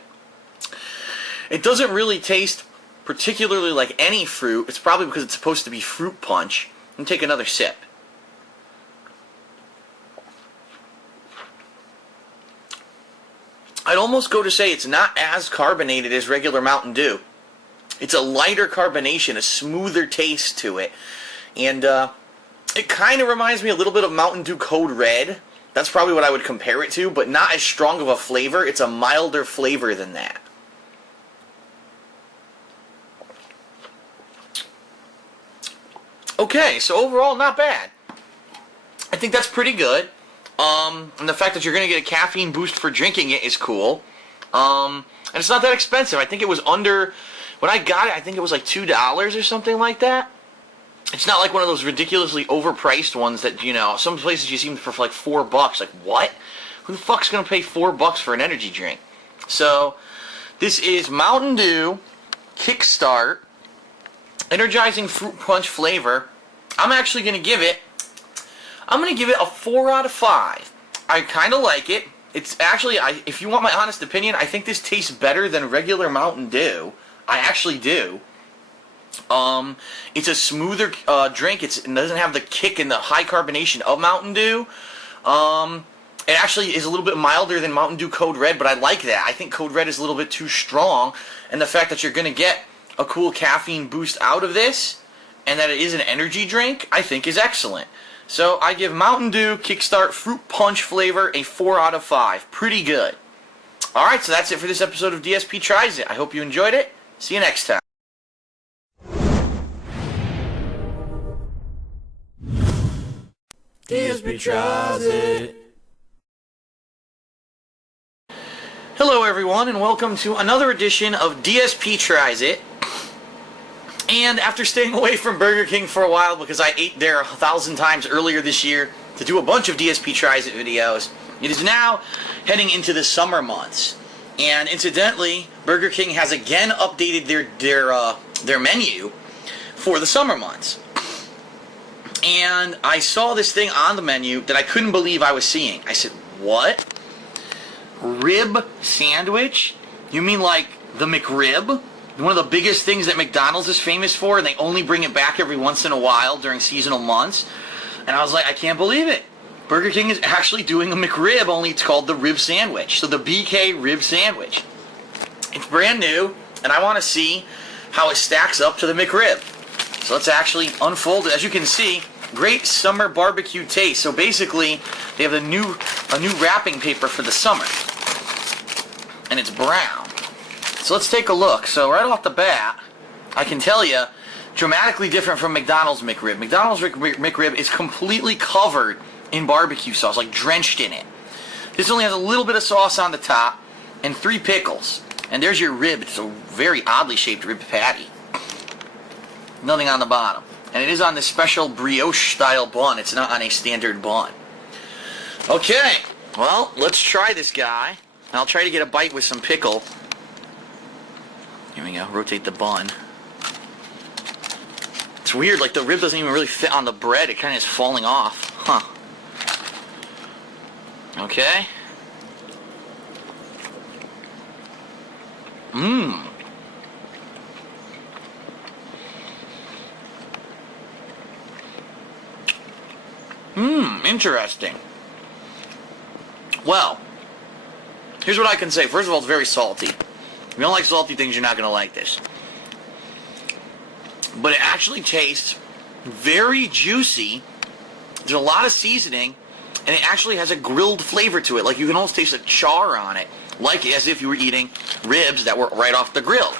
It doesn't really taste particularly like any fruit. It's probably because it's supposed to be fruit punch. Let me take another sip. I'd almost go to say it's not as carbonated as regular Mountain Dew. It's a lighter carbonation, a smoother taste to it. And it kind of reminds me a little bit of Mountain Dew Code Red. That's probably what I would compare it to, but not as strong of a flavor. It's a milder flavor than that. Okay, so overall, not bad. I think that's pretty good. And the fact that you're going to get a caffeine boost for drinking it is cool. And it's not that expensive. I think it was under, when I got it, I think it was like $2 or something like that. It's not like one of those ridiculously overpriced ones that, you know, some places you see them for like $4. Like, what? Who the fuck's going to pay $4 for an energy drink? So, this is Mountain Dew Kickstart Energizing Fruit Punch flavor. I'm actually going to give it a 4 out of 5. I kind of like it. It's actually, if you want my honest opinion, I think this tastes better than regular Mountain Dew. I actually do. It's a smoother drink. It doesn't have the kick and the high carbonation of Mountain Dew. It actually is a little bit milder than Mountain Dew Code Red, but I like that. I think Code Red is a little bit too strong, and the fact that you're going to get a cool caffeine boost out of this, and that it is an energy drink, I think is excellent. So I give Mountain Dew Kickstart Fruit Punch flavor a 4 out of 5. Pretty good. Alright, so that's it for this episode of DSP Tries It. I hope you enjoyed it. See you next time. DSP Tries It. Hello everyone, and welcome to another edition of DSP Tries It. And after staying away from Burger King for a while because I ate there 1,000 times earlier this year to do a bunch of DSP Tries It videos, it is now heading into the summer months. And incidentally, Burger King has again updated their menu for the summer months. And I saw this thing on the menu that I couldn't believe I was seeing. I said, what? Rib sandwich? You mean like the McRib? One of the biggest things that McDonald's is famous for, and they only bring it back every once in a while during seasonal months. And I was like, I can't believe it. Burger King is actually doing a McRib, only it's called the rib sandwich. So the BK rib sandwich. It's brand new, and I want to see how it stacks up to the McRib. So let's actually unfold it. As you can see, great summer barbecue taste. So basically, they have a new wrapping paper for the summer. And it's brown. So let's take a look. So right off the bat, I can tell you, dramatically different from McDonald's McRib. McDonald's McRib is completely covered in barbecue sauce, like drenched in it. This only has a little bit of sauce on the top and 3 pickles. And there's your rib. It's a very oddly shaped rib patty. Nothing on the bottom. And it is on this special brioche style bun. It's not on a standard bun. Okay, well, let's try this guy. I'll try to get a bite with some pickle. Here we go, rotate the bun. It's weird, like the rib doesn't even really fit on the bread. It kind of is falling off. Huh. Okay. Mmm. Interesting. Well, here's what I can say. First of all, it's very salty. If you don't like salty things, you're not going to like this. But it actually tastes very juicy. There's a lot of seasoning, and it actually has a grilled flavor to it. Like you can almost taste a char on it, like as if you were eating ribs that were right off the grill.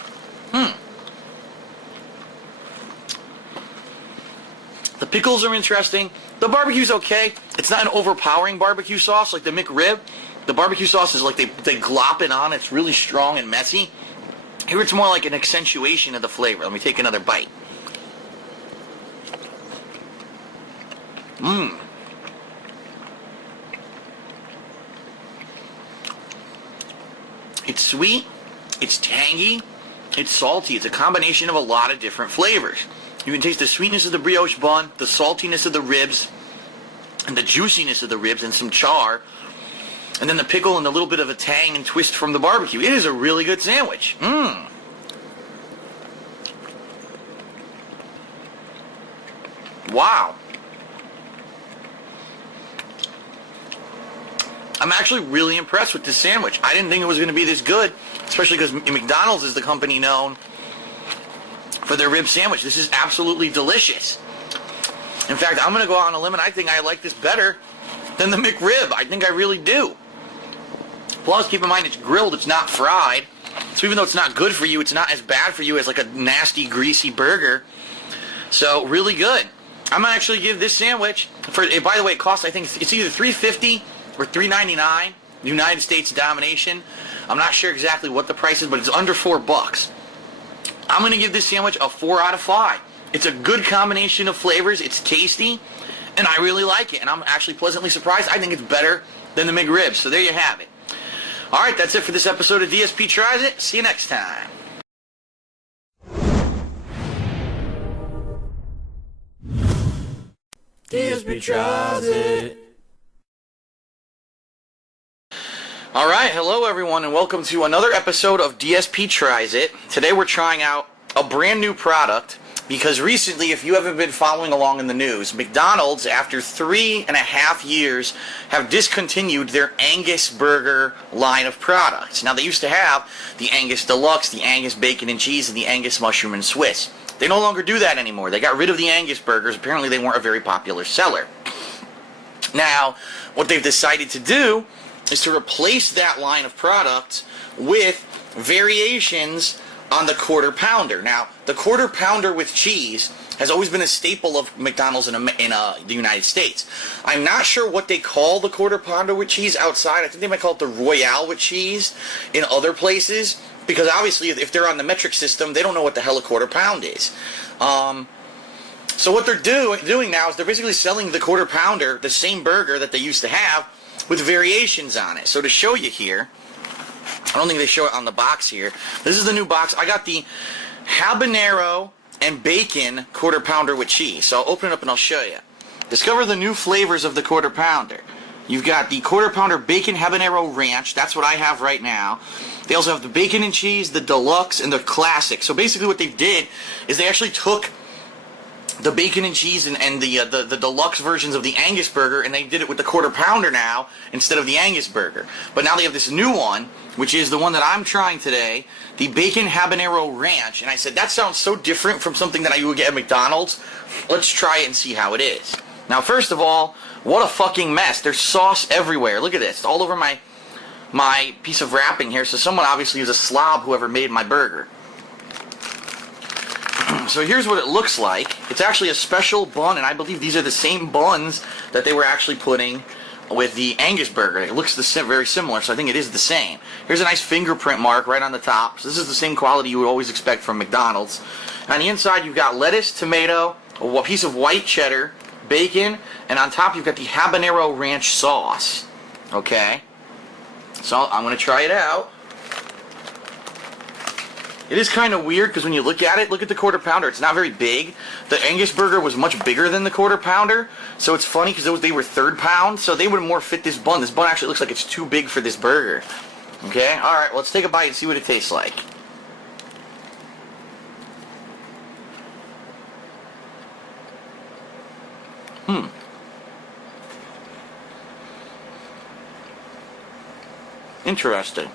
The pickles are interesting. The barbecue's okay. It's not an overpowering barbecue sauce like the McRib. The barbecue sauce is like they glop it on. It's really strong and messy. Here it's more like an accentuation of the flavor. Let me take another bite. It's sweet, it's tangy, it's salty. It's a combination of a lot of different flavors. You can taste the sweetness of the brioche bun, the saltiness of the ribs, and the juiciness of the ribs, and some char, and then the pickle and a little bit of a tang and twist from the barbecue. It is a really good sandwich. Wow. I'm actually really impressed with this sandwich. I didn't think it was going to be this good, especially because McDonald's is the company known for their rib sandwich. This is absolutely delicious. In fact, I'm going to go out on a limb, and I think I like this better than the McRib. I think I really do. Plus, keep in mind, it's grilled, it's not fried. So even though it's not good for you, it's not as bad for you as like a nasty, greasy burger. So, really good. I'm going to actually give this sandwich, by the way, it costs, I think, it's either $3.50 or $3.99, United States domination. I'm not sure exactly what the price is, but it's under $4. I'm going to give this sandwich a 4 out of 5. It's a good combination of flavors. It's tasty, and I really like it. And I'm actually pleasantly surprised. I think it's better than the McRib. So there you have it. All right, that's it for this episode of DSP Tries It. See you next time. DSP tries it. All right, hello everyone, and welcome to another episode of DSP Tries It. Today we're trying out a brand new product because recently, if you haven't been following along in the news, McDonald's, after 3.5 years, have discontinued their Angus Burger line of products. Now, they used to have the Angus Deluxe, the Angus Bacon and Cheese, and the Angus Mushroom and Swiss. They no longer do that anymore. They got rid of the Angus burgers. Apparently, they weren't a very popular seller. Now, what they've decided to do is to replace that line of products with variations on the Quarter Pounder. Now, the Quarter Pounder with cheese has always been a staple of McDonald's in the United States. I'm not sure what they call the Quarter Pounder with cheese outside. I think they might call it the Royale with cheese in other places, because obviously if they're on the metric system, they don't know what the hell a quarter pound is. So what they're doing now is they're basically selling the Quarter Pounder, the same burger that they used to have, with variations on it. So to show you here, I don't think they show it on the box here. This is the new box. I got the habanero and bacon Quarter Pounder with cheese. So I'll open it up and I'll show you. Discover the new flavors of the Quarter Pounder. You've got the Quarter Pounder Bacon Habanero Ranch. That's what I have right now. They also have the bacon and cheese, the deluxe, and the classic. So basically what they did is they actually took the bacon and cheese and the deluxe versions of the Angus burger, and they did it with the Quarter Pounder now instead of the Angus burger. But now they have this new one, which is the one that I'm trying today, the Bacon Habanero Ranch. And I said, that sounds so different from something that I would get at McDonald's. Let's try it and see how it is. Now, first of all, what a fucking mess. There's sauce everywhere. Look at this. It's all over my piece of wrapping here. So someone obviously was a slob, whoever made my burger. So here's what it looks like. It's actually a special bun, and I believe these are the same buns that they were actually putting with the Angus burger. It looks very similar, so I think it is the same. Here's a nice fingerprint mark right on the top. So this is the same quality you would always expect from McDonald's. On the inside, you've got lettuce, tomato, a piece of white cheddar, bacon, and on top you've got the habanero ranch sauce. Okay? So I'm going to try it out. It is kind of weird because when you look at it, look at the Quarter Pounder. It's not very big. The Angus burger was much bigger than the Quarter Pounder. So it's funny because they were third pound, so they would more fit this bun. This bun actually looks like it's too big for this burger. Okay? Alright, let's take a bite and see what it tastes like. Interesting.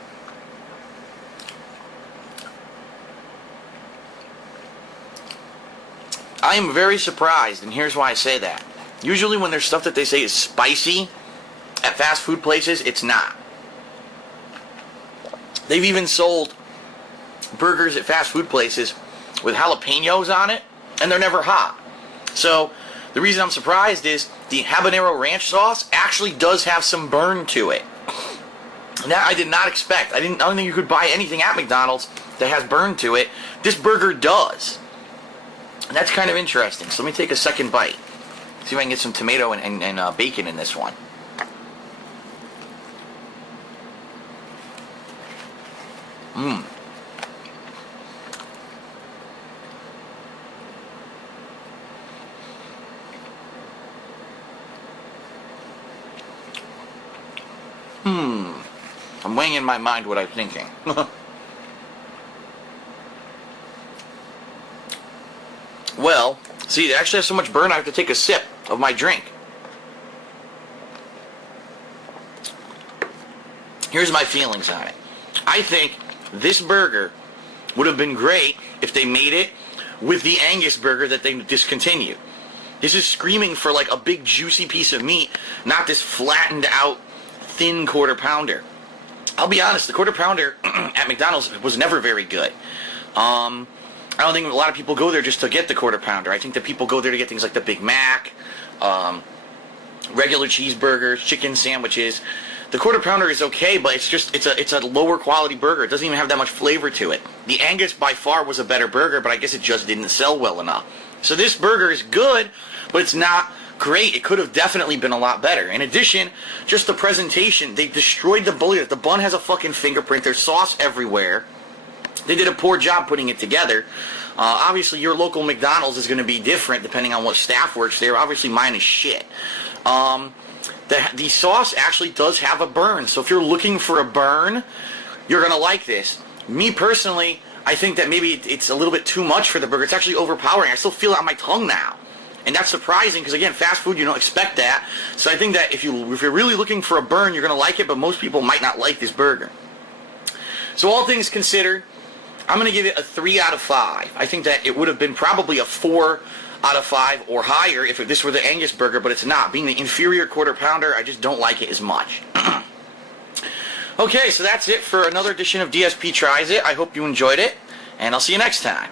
I am very surprised, and here's why I say that. Usually when there's stuff that they say is spicy at fast food places, it's not. They've even sold burgers at fast food places with jalapenos on it, and they're never hot. So the reason I'm surprised is the habanero ranch sauce actually does have some burn to it. That I did not expect. I don't think you could buy anything at McDonald's that has burn to it. This burger does. And that's kind of interesting. So let me take a second bite. See if I can get some tomato and bacon in this one. Mmm. I'm weighing in my mind what I'm thinking. Well, see, they actually have so much burn I have to take a sip of my drink. Here's my feelings on it. I think this burger would have been great if they made it with the Angus burger that they discontinued. This is screaming for like a big juicy piece of meat, not this flattened out thin quarter pounder. I'll be honest, the quarter pounder at McDonald's was never very good. I don't think a lot of people go there just to get the quarter pounder. I think that people go there to get things like the Big Mac, regular cheeseburgers, chicken sandwiches. The quarter pounder is okay, but it's a lower quality burger. It doesn't even have that much flavor to it. The Angus by far was a better burger, but I guess it just didn't sell well enough. So this burger is good, but it's not great. It could have definitely been a lot better. In addition, just the presentation, they destroyed the bun. The bun has a fucking fingerprint. There's sauce everywhere. They did a poor job putting it together. Obviously, your local McDonald's is going to be different depending on what staff works there. Obviously, mine is shit. The sauce actually does have a burn. So if you're looking for a burn, you're going to like this. Me personally, I think that maybe it's a little bit too much for the burger. It's actually overpowering. I still feel it on my tongue now. And that's surprising because, again, fast food, you don't expect that. So I think that if you're really looking for a burn, you're going to like it, but most people might not like this burger. So all things considered, I'm going to give it a 3 out of 5. I think that it would have been probably a 4 out of 5 or higher if this were the Angus burger, but it's not. Being the inferior quarter pounder, I just don't like it as much. Okay, so that's it for another edition of DSP Tries It. I hope you enjoyed it, and I'll see you next time.